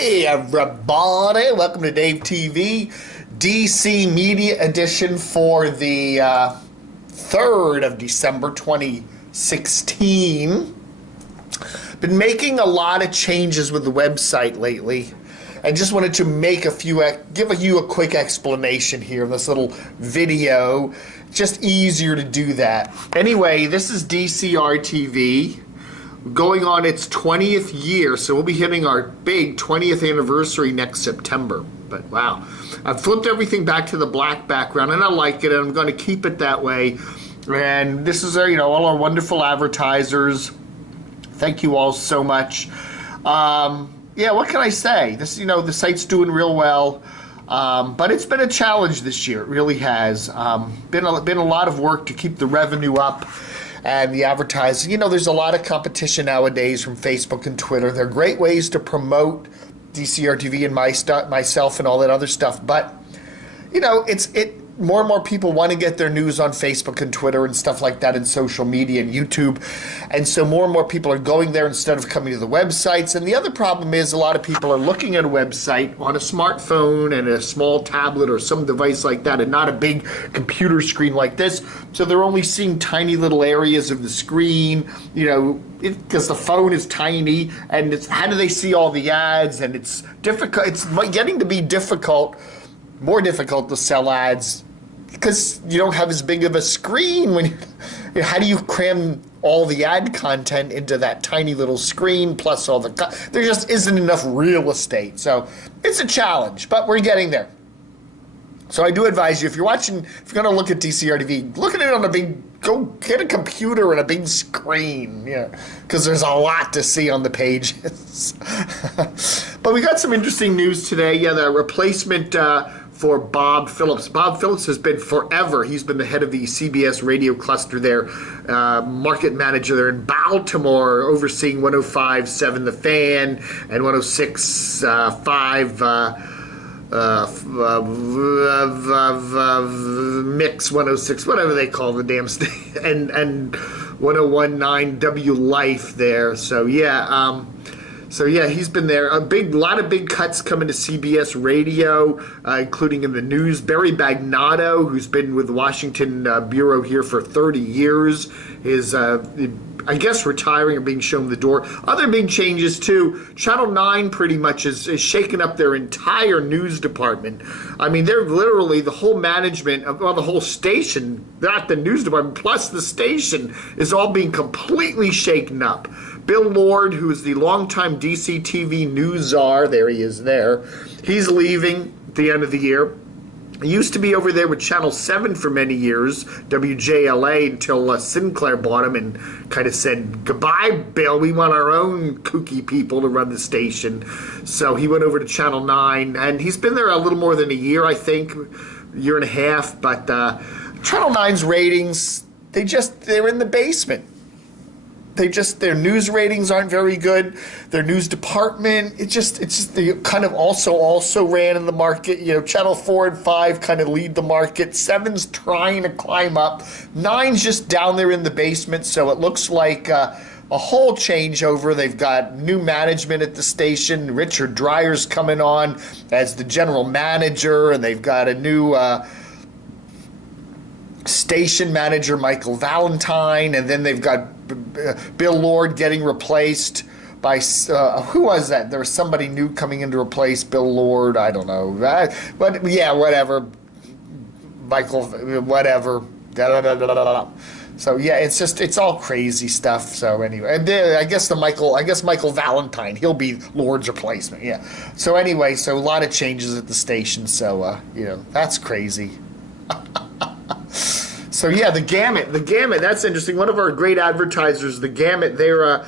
Hey everybody, welcome to Dave TV, DC Media Edition for the 3rd of December 2016. Been making a lot of changes with the website lately. I just wanted to make give you a quick explanation here in this little video. Just easier to do that. Anyway, this is DCRTV. Going on its 20th year, so we'll be hitting our big 20th anniversary next September. But wow, I've flipped everything back to the black background, and I like it, and I'm going to keep it that way. And this is all our wonderful advertisers. Thank you all so much. Yeah, what can I say? This, the site's doing real well, but it's been a challenge this year. It really has. Been a lot of work to keep the revenue up. And the advertising, there's a lot of competition nowadays from Facebook and Twitter. They're great ways to promote DCRTV and myself and all that other stuff. But, more and more people want to get their news on Facebook and Twitter and stuff like that, and social media and YouTube. And so more and more people are going there instead of coming to the websites. And the other problem is a lot of people are looking at a website on a smartphone and a small tablet or some device like that, and not a big computer screen like this. So they're only seeing tiny little areas of the screen, because the phone is tiny, and how do they see all the ads? And it's difficult. It's getting to be more difficult to sell ads, because you don't have as big of a screen. How do you cram all the ad content into that tiny little screen, plus all there just isn't enough real estate. So it's a challenge, but we're getting there. So I do advise you, if you're going to look at DCRTV, look at it on go get a computer and a big screen, because there's a lot to see on the pages. But we got some interesting news today. Yeah, the replacement for Bob Phillips. Bob Phillips has been forever. He's been the head of the CBS radio cluster there, market manager there in Baltimore, overseeing 105.7 The Fan and 106.5 Mix 106, whatever they call the damn station, and 101.9 W Life there. So yeah. He's been there. A lot of big cuts coming to CBS Radio, including in the news. Barry Bagnato, who's been with the Washington Bureau here for 30 years, is, I guess, retiring or being shown the door. Other big changes, too. Channel 9 pretty much is shaking up their entire news department. I mean, they're literally the whole management of the whole station, not the news department, plus the station, is all being completely shaken up. Bill Lord, who is the longtime DCTV news czar, there he is there, he's leaving at the end of the year. He used to be over there with Channel 7 for many years, WJLA, until Sinclair bought him and kind of said, goodbye, Bill, we want our own kooky people to run the station. So he went over to Channel 9, and he's been there a little more than a year, I think, year and a half. But Channel 9's ratings, they're in the basement. Their news ratings aren't very good. Their news department, they kind of also ran in the market. Channel 4 and 5 kind of lead the market. 7's trying to climb up. 9's just down there in the basement. So it looks like a whole changeover. They've got new management at the station. Richard Dreyer's coming on as the general manager, and they've got a new station manager, Michael Valentine, and then they've got Bill Lord getting replaced by who was that? There was somebody new coming in to replace Bill Lord. I don't know, but yeah, whatever. Michael, whatever. So yeah, it's all crazy stuff. So anyway, I guess Michael Valentine, he'll be Lord's replacement. Yeah. So anyway, so a lot of changes at the station. So that's crazy. So yeah, the Gamut, that's interesting. One of our great advertisers, the Gamut, they're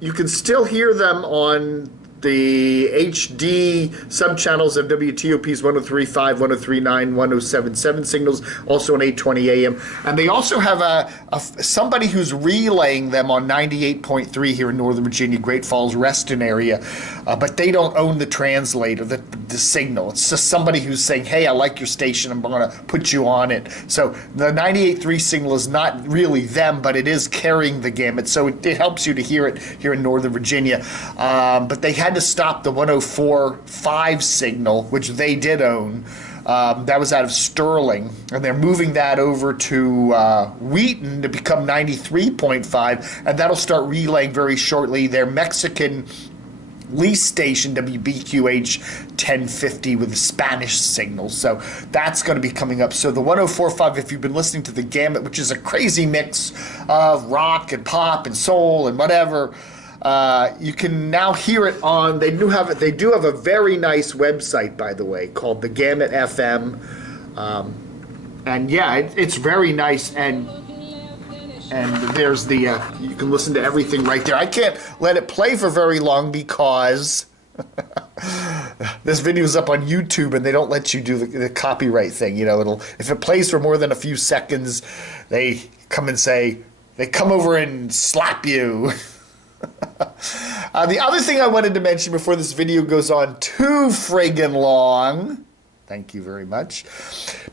you can still hear them on the HD subchannels of WTOP's 103.5, 103.9, 107.7 signals, also on 820 AM. And they also have somebody who's relaying them on 98.3 here in Northern Virginia, Great Falls, Reston area. But they don't own the translator, the signal. It's just somebody who's saying, hey, I like your station, I'm going to put you on it. So the 98.3 signal is not really them, but it is carrying the gamut. So it helps you to hear it here in Northern Virginia. But they had to stop the 104.5 signal, which they did own. That was out of Sterling, and they're moving that over to Wheaton to become 93.5, and that'll start relaying very shortly their Mexican lease station, WBQH 1050, with the Spanish signal. So that's going to be coming up. So the 104.5, if you've been listening to the gamut, which is a crazy mix of rock and pop and soul and whatever, you can now hear it on. They do have a very nice website, by the way, called The Gamut FM, and yeah, it's very nice. And there's the you can listen to everything right there. I can't let it play for very long because this video is up on YouTube and they don't let you do the copyright thing. You know, if it plays for more than a few seconds, they come over and slap you. The other thing I wanted to mention before this video goes on too friggin' long, thank you very much.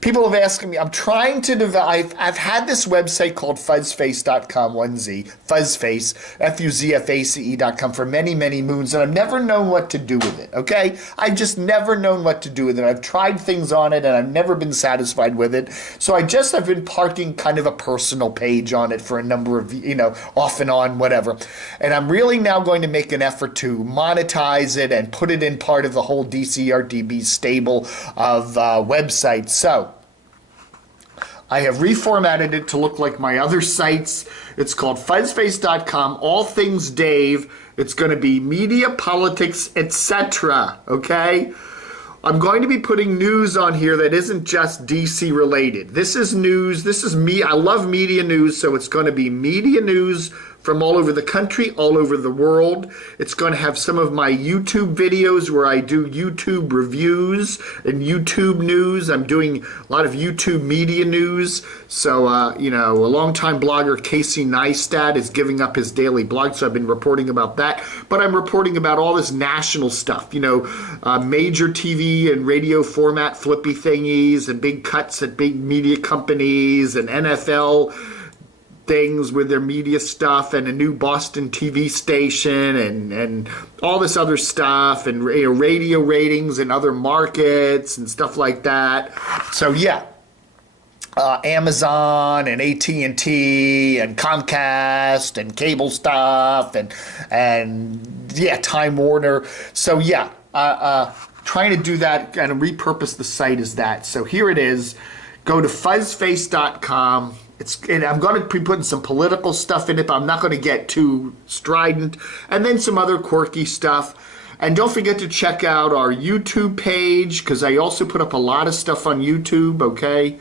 People have asked me, I'm trying to develop, I've had this website called fuzzface.com, Fuzzface, F-U-Z-F-A-C-E.com for many, many moons, and I've never known what to do with it, okay? I've just never known what to do with it. I've tried things on it, and I've never been satisfied with it. So I've been parking kind of a personal page on it for a number of, off and on, whatever. And I'm really now going to make an effort to monetize it and put it in part of the whole DCRTV stable of websites. So I have reformatted it to look like my other sites. It's called fuzzface.com, all things Dave. It's going to be media, politics, etc. Okay? I'm going to be putting news on here that isn't just DC related. This is news. This is me. I love media news, so it's going to be media news from all over the country, all over the world. It's going to have some of my YouTube videos where I do YouTube reviews and YouTube news. I'm doing a lot of YouTube media news. So, a longtime blogger, Casey Neistat, is giving up his daily blog, so I've been reporting about that. But I'm reporting about all this national stuff, major TV and radio format flippy thingies and big cuts at big media companies and NFL things with their media stuff and a new Boston TV station and all this other stuff and radio ratings in other markets and stuff like that. So yeah, Amazon and AT&T and Comcast and cable stuff and yeah, Time Warner. So yeah, trying to do that and repurpose the site as that. So here it is. Go to fuzzface.com. I'm going to be putting some political stuff in it, but I'm not going to get too strident. And then some other quirky stuff. And don't forget to check out our YouTube page, because I also put up a lot of stuff on YouTube, okay?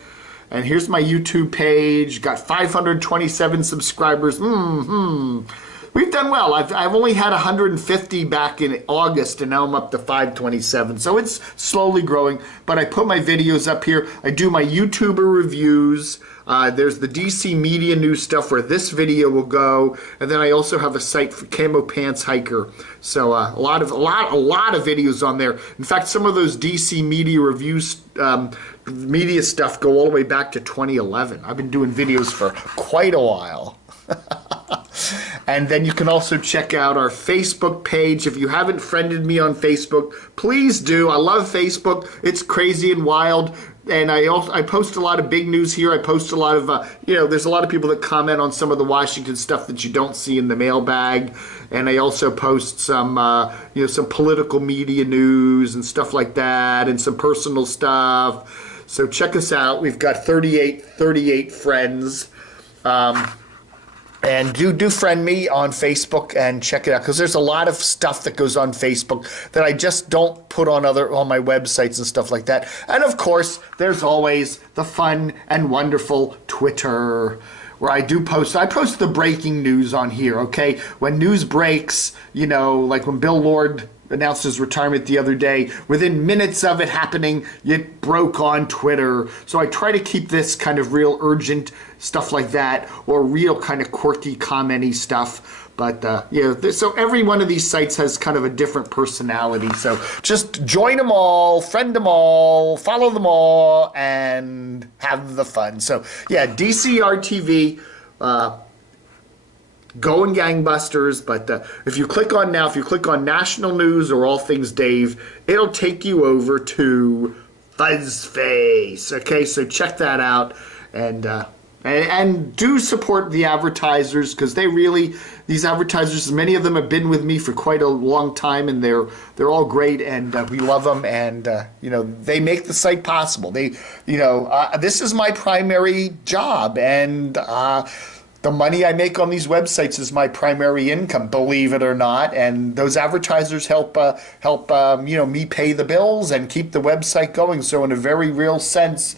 And here's my YouTube page. Got 527 subscribers. We've done well. I've only had 150 back in August, and now I'm up to 527. So it's slowly growing. But I put my videos up here. I do my YouTuber reviews. There's the DC Media News stuff where this video will go, and then I also have a site for Camo Pants Hiker. So a lot of videos on there. In fact, some of those DC Media reviews, media stuff go all the way back to 2011. I've been doing videos for quite a while. And then you can also check out our Facebook page. If you haven't friended me on Facebook, please do. I love Facebook. It's crazy and wild. And I post a lot of big news here. I post a lot of, there's a lot of people that comment on some of the Washington stuff that you don't see in the mailbag. And I also post some, some political media news and stuff like that, and some personal stuff. So check us out. We've got 38 friends. And do friend me on Facebook and check it out, because there's a lot of stuff that goes on Facebook that I just don't put on my websites and stuff like that. And of course, there's always the fun and wonderful Twitter, where I post the breaking news on here, okay? When news breaks, you know, like when Bill Lord announced his retirement the other day, within minutes of it happening, it broke on Twitter. So I try to keep this kind of real urgent stuff like that, or real kind of quirky, commenty stuff. But yeah, so every one of these sites has kind of a different personality. So just join them all, friend them all, follow them all, and have the fun. So yeah, DCRTV, going gangbusters. But if you click on national news or all things Dave, it'll take you over to Fuzzface. Okay, so check that out, and do support the advertisers, because these advertisers, many of them have been with me for quite a long time, and they're all great, and we love them, and you know, they make the site possible. This is my primary job, and the money I make on these websites is my primary income, believe it or not, and those advertisers help me pay the bills and keep the website going. So in a very real sense,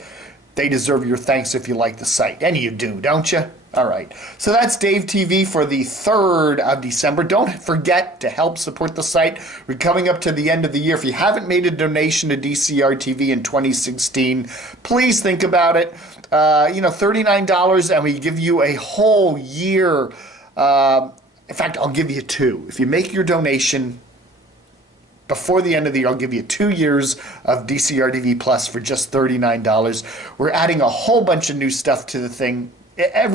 they deserve your thanks if you like the site. And you do, don't you? All right. So that's Dave TV for the 3rd of December. Don't forget to help support the site. We're coming up to the end of the year. If you haven't made a donation to DCRTV in 2016, please think about it. $39, and we give you a whole year. In fact, I'll give you 2. If you make your donation before the end of the year, I'll give you 2 years of DCRTV Plus for just $39. We're adding a whole bunch of new stuff to the thing. A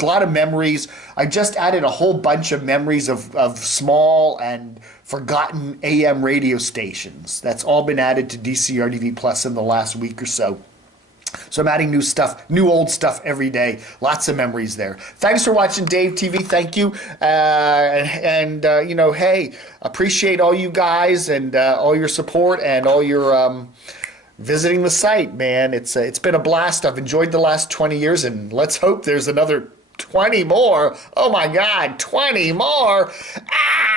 lot of memories. I just added a whole bunch of memories of small and forgotten AM radio stations. That's all been added to DCRTV Plus in the last week or so. So I'm adding new stuff, new old stuff every day. Lots of memories there. Thanks for watching Dave TV. Thank you. Hey, appreciate all you guys and all your support and all your visiting the site, man. It's been a blast. I've enjoyed the last 20 years, and let's hope there's another 20 more. Oh my God, 20 more. Ah!